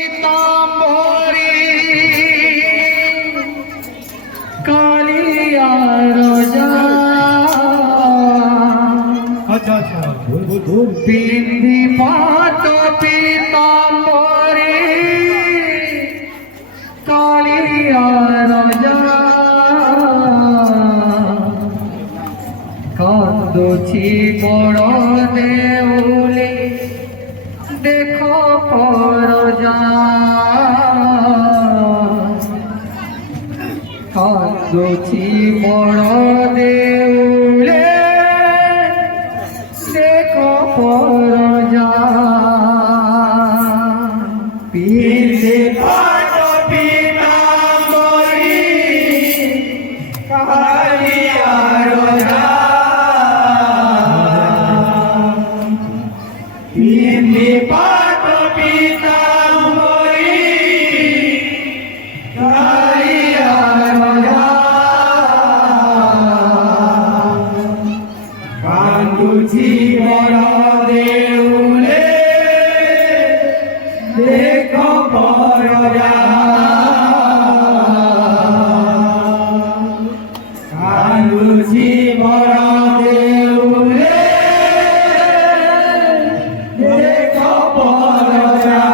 পীতাম্বরী কালিয়া রোজা বিন্ধি পাত পীতাম্বরী কালিয়া রোজা কান্দুছি বড় দেউলে দেখো পরজা কান্দুছি বড় দেউলে দেখো পরজা পিলে পাট পীতাম্বরী কালিয়া রোজা পিলে পাট পীতাম্বরী কালিয়া রোজা কান্দুছি বড় দেউলে দেখো পরজা কান্দুছি বড় দেউলে দেখো পরজা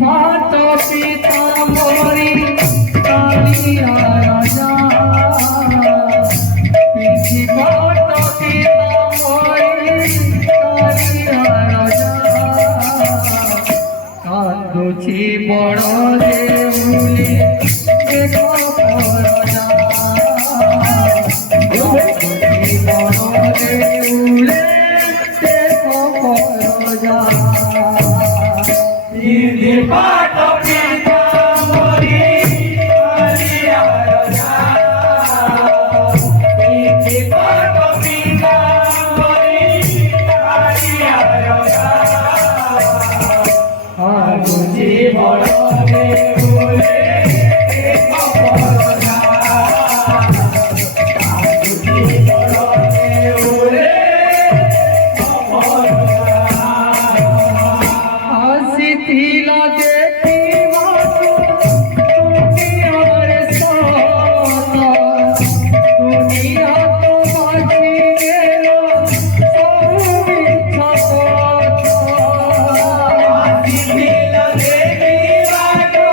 পাট পীতাম্বরী কালিয়া রোজা পিঠি পাট পীতাম্বরী কালিয়া রোজা কান্দুছি বড় দেউলে দেখো পরজা কান্দুছি বড় দেউলে দেখো পরজা পিলে পাট পীতাম্বরী কালিয়া রোজা পিলে পাট পীতাম্বরী কালিয়া রোজা কান্দুছি বড় দেউলে দেখো পরজা কান্দুছি বড় দেউলে দেখো পরজা আসিছিলা দেখিবাকু দুনিয়ার সাথ দুনিয়া তো বাঁচি গেল সবু মিথ্যা কথা আসিছিলা দেখিবাকু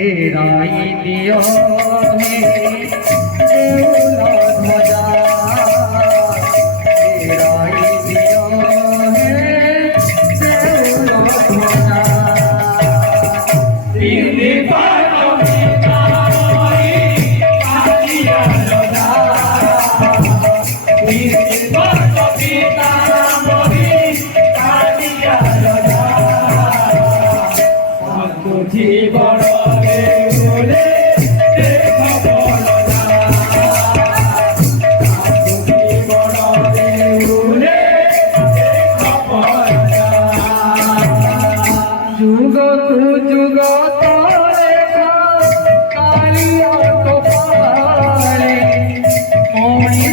हेराई दियो हे देवला ध्वजा हेराई दियो हे देवला ध्वजा दिल्ली पारो तारोई कालिया रजा दिल्ली पारो तारोई कालिया रजा बुझी बड़ जुग तू जुग तारे कालिया को पारे मोई